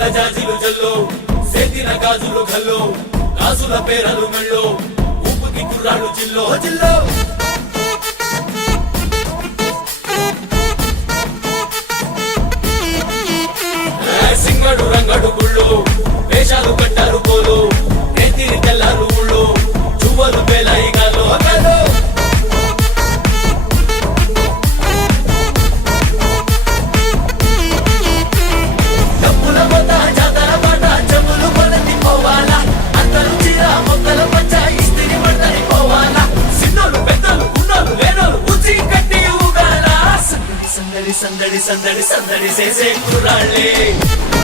పాల జాజీలు జల్లో సేతిన గాజులు గల్లో గాజుల పేరలు మెళ్ళో ఊపుకి కుర్రాళ్ళు జిల్లో జిల్లో సింగడు రంగడు గుళ్ళు వేషాలు కట్టారు పోలు నేతిరి తెల్లారు ఊళ్ళు చువ్వలు పేలాయి గాలో గాలో డబ్బుల మొత్త జాతర పాట చెవులు కొలది పోవాలా అందరూ చీర మొక్కల పచ్చ ఇస్తిరి పడతని పోవాలా సిన్నోలు పెద్దలు ఉన్నోలు లేనోలు ఉచి కట్టి ఊగాల సందడి సందడి సందడి సందడి సందడి చేసే